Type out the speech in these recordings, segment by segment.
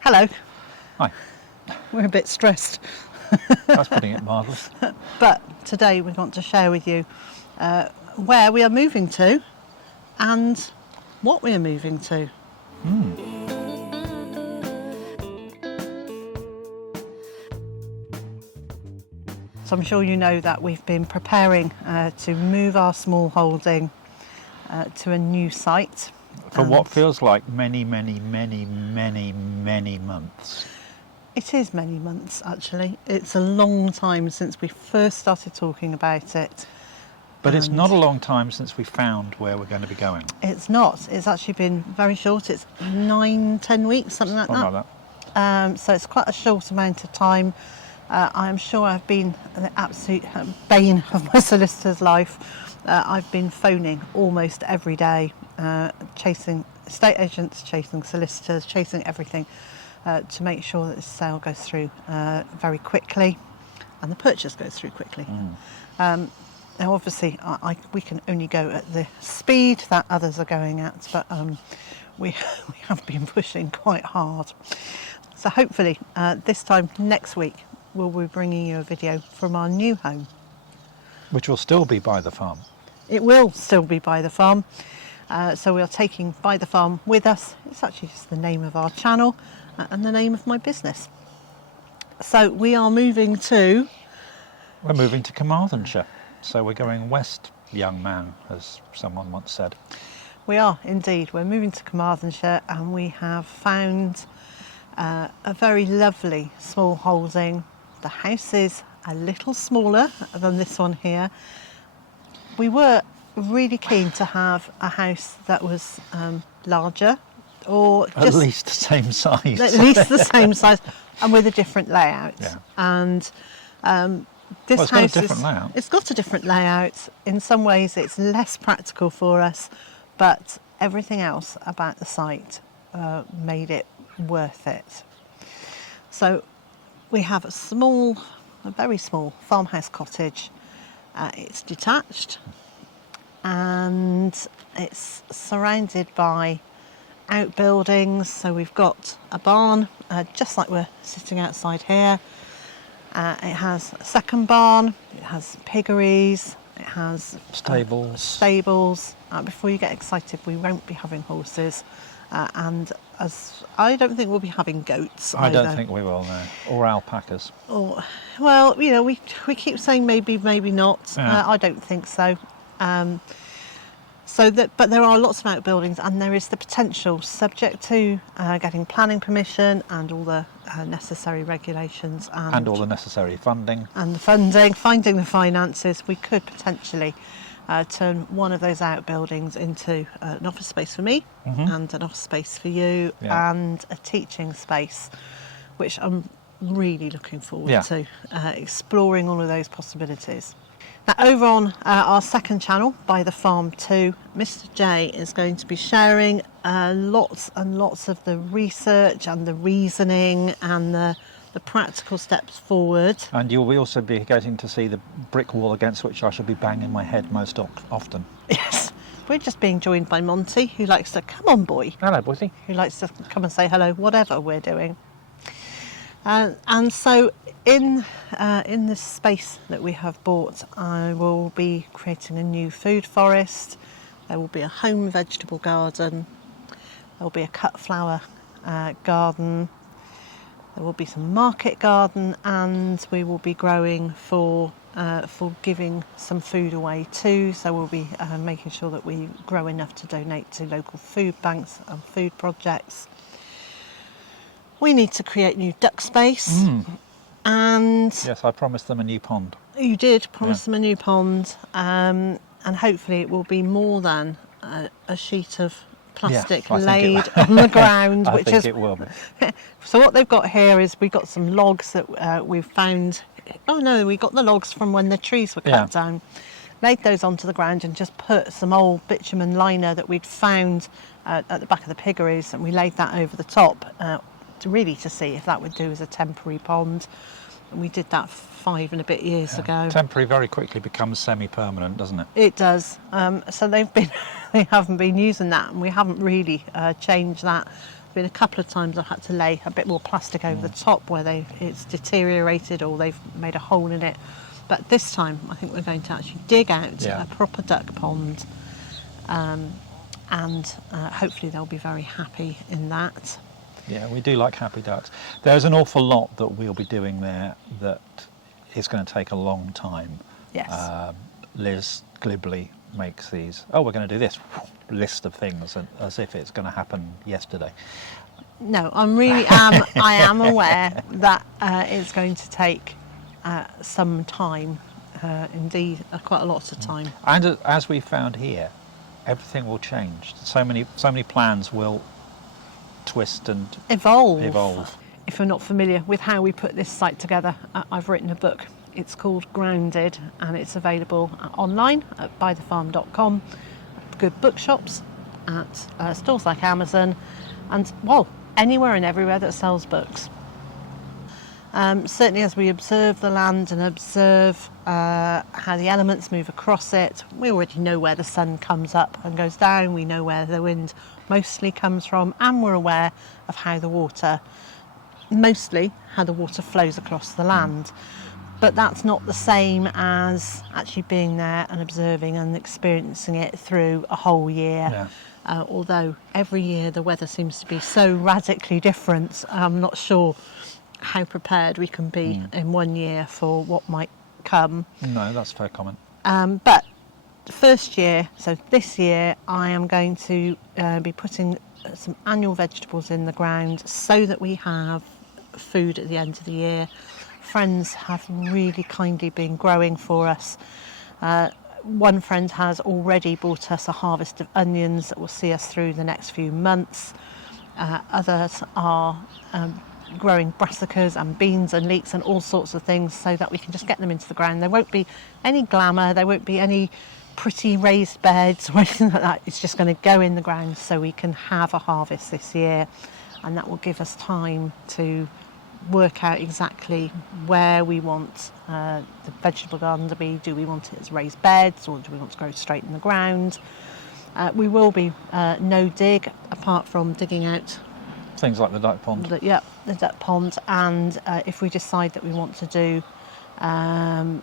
Hello. Hi. We're a bit stressed. That's putting it mildly. But today we want to share with you where we are moving to and what we are moving to. So I'm sure you know that we've been preparing to move our small holding to a new site. For what feels like many months. It is many months, actually. It's a long time since we first started talking about it. But it's not a long time since we found where we're going to be going. It's not. It's actually been very short. It's 9-10 weeks, something like that. So it's quite a short amount of time. I'm sure I've been the absolute bane of my solicitor's life. I've been phoning almost every day, chasing estate agents, chasing solicitors, chasing everything to make sure that the sale goes through very quickly and the purchase goes through quickly. Now obviously we can only go at the speed that others are going at, but we have been pushing quite hard. So hopefully this time next week we'll be bringing you a video from our new home. Which will still be Byther Farm. It will still be Byther Farm. So we are taking Byther Farm with us. It's actually just the name of our channel and the name of my business. So we are moving to... We're moving to Monmouthshire. So we're going west, young man, as someone once said. We are indeed. We're moving to Monmouthshire and we have found a very lovely small holding. The house is a little smaller than this one here. We were really keen to have a house that was larger, or just at least the same size. At least the same size, and with a different layout. Yeah. And this it's house got a different layout. It's got a different layout. In some ways, it's less practical for us, but everything else about the site made it worth it. So we have a very small farmhouse cottage. It's detached and it's surrounded by outbuildings. So we've got a barn, just like we're sitting outside here. It has a second barn, it has piggeries, it has stables. Before you get excited, we won't be having horses. And as I don't think we'll be having goats either. I don't think we will, no. Or alpacas. Or, well, you know, we keep saying maybe not. Yeah. I don't think so. But there are lots of outbuildings, and there is the potential, subject to getting planning permission and all the necessary regulations and all the necessary funding. And the funding, finding the finances, we could potentially turn one of those outbuildings into an office space for me and an office space for you and a teaching space, which I'm really looking forward to, exploring all of those possibilities. Now over on our second channel, Byther Farm 2, Mr. J is going to be sharing lots and lots of the research and the reasoning and the practical steps forward. And you'll also be getting to see the brick wall against which I shall be banging my head most often. Yes, we're just being joined by Monty, who likes to, come on boy. Hello, boysy. Who likes to come and say hello, whatever we're doing. And so in this space that we have bought, I will be creating a new food forest. There will be a home vegetable garden. There will be a cut flower garden. There will be some market garden, and we will be growing for giving some food away too. So we'll be making sure that we grow enough to donate to local food banks and food projects. We need to create new duck space. And yes, I promised them a new pond. You did promise them a new pond, and hopefully it will be more than a sheet of plastic laid on the ground. I think it will be. So what they've got here is we got some logs that we've found. Oh no, we got the logs from when the trees were cut down. Laid those onto the ground and just put some old bitumen liner that we'd found at the back of the piggeries, and we laid that over the top. To see if that would do as a temporary pond, and we did that 5 and a bit years ago. Temporary very quickly becomes semi-permanent, doesn't it? It does. So they haven't been using that, and we haven't really changed that been a couple of times I've had to lay a bit more plastic over the top where it's deteriorated or they've made a hole in it. But this time I think we're going to actually dig out a proper duck pond, and hopefully they'll be very happy in that. Yeah, we do like happy ducks. There's an awful lot that we'll be doing there that is going to take a long time. Yes. Liz glibly makes these, we're going to do this list of things as if it's going to happen yesterday. No, I am aware that it's going to take some time, indeed, quite a lot of time. And as we found here, everything will change. So many plans will twist and evolve. If you're not familiar with how we put this site together, I've written a book. It's called Grounded, and it's available online at bytherfarm.com, good bookshops, at stores like Amazon, and, well, anywhere and everywhere that sells books. Certainly as we observe the land and observe how the elements move across it, we already know where the sun comes up and goes down, we know where the wind mostly comes from, and we're aware of how the water flows across the land. But that's not the same as actually being there and observing and experiencing it through a whole year. Yeah. Although every year the weather seems to be so radically different, I'm not sure how prepared we can be in 1 year for what might come. No, that's a fair comment. But first year, so this year, I am going to be putting some annual vegetables in the ground so that we have food at the end of the year. Friends have really kindly been growing for us. One friend has already bought us a harvest of onions that will see us through the next few months. Others are growing brassicas and beans and leeks and all sorts of things so that we can just get them into the ground. There won't be any glamour, there won't be any pretty raised beds or anything like that. It's just going to go in the ground so we can have a harvest this year, and that will give us time to work out exactly where we want the vegetable garden to be. Do we want it as raised beds, or do we want to grow straight in the ground? We will be no dig, apart from digging out things like the duck pond. The duck pond, and if we decide that we want to do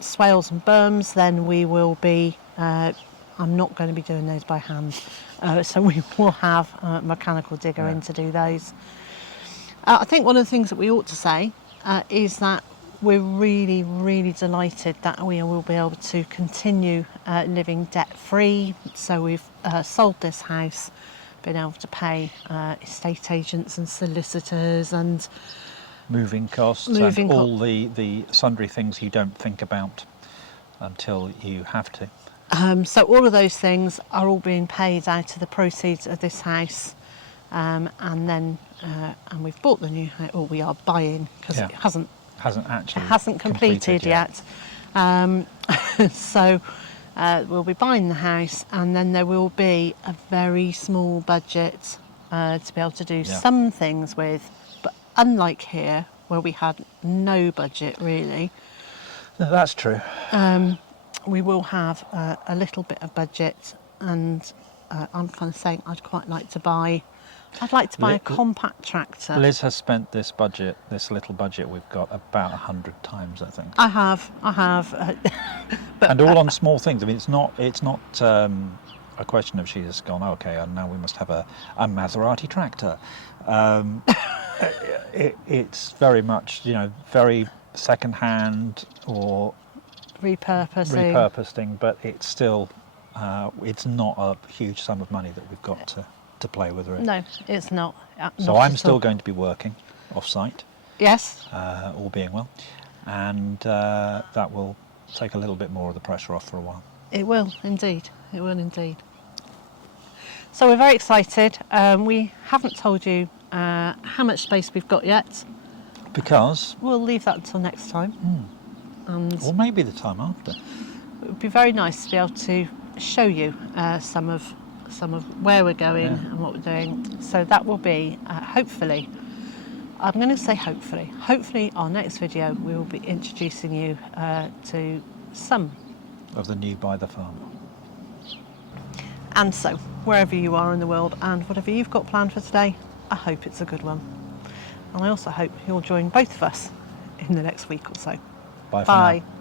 swales and berms, then we will be, I'm not going to be doing those by hand, so we will have a mechanical digger in to do those. I think one of the things that we ought to say is that we're really, really delighted that we will be able to continue living debt-free. So we've sold this house, been able to pay estate agents and solicitors and moving costs and all the sundry things you don't think about until you have to. So all of those things are all being paid out of the proceeds of this house, and we've bought the new house, or we are buying, because it hasn't completed yet. So we'll be buying the house, and then there will be a very small budget to be able to do some things with. But unlike here, where we had no budget really, no, that's true. We will have a little bit of budget, and I'm kind of saying I'd like to buy a compact tractor. Liz has spent this little budget we've got, about 100 times, I think. I have. But, and all on small things. I mean, it's not a question of she has gone, okay, and now we must have a Maserati tractor. It's very much, very second-hand or repurposed thing, but it's still, it's not a huge sum of money that we've got to play with. Really. No, it's not. So I'm still going to be working off-site. Yes. All being well. And that will take a little bit more of the pressure off for a while. It will indeed. So we're very excited. We haven't told you how much space we've got yet. Because? We'll leave that until next time. Or maybe the time after. It would be very nice to be able to show you some of where we're going and what we're doing. So that will be hopefully, I'm going to say hopefully our next video we will be introducing you to some of the new Byther Farm. And so wherever you are in the world and whatever you've got planned for today, I hope it's a good one. And I also hope you'll join both of us in the next week or so. Bye for now.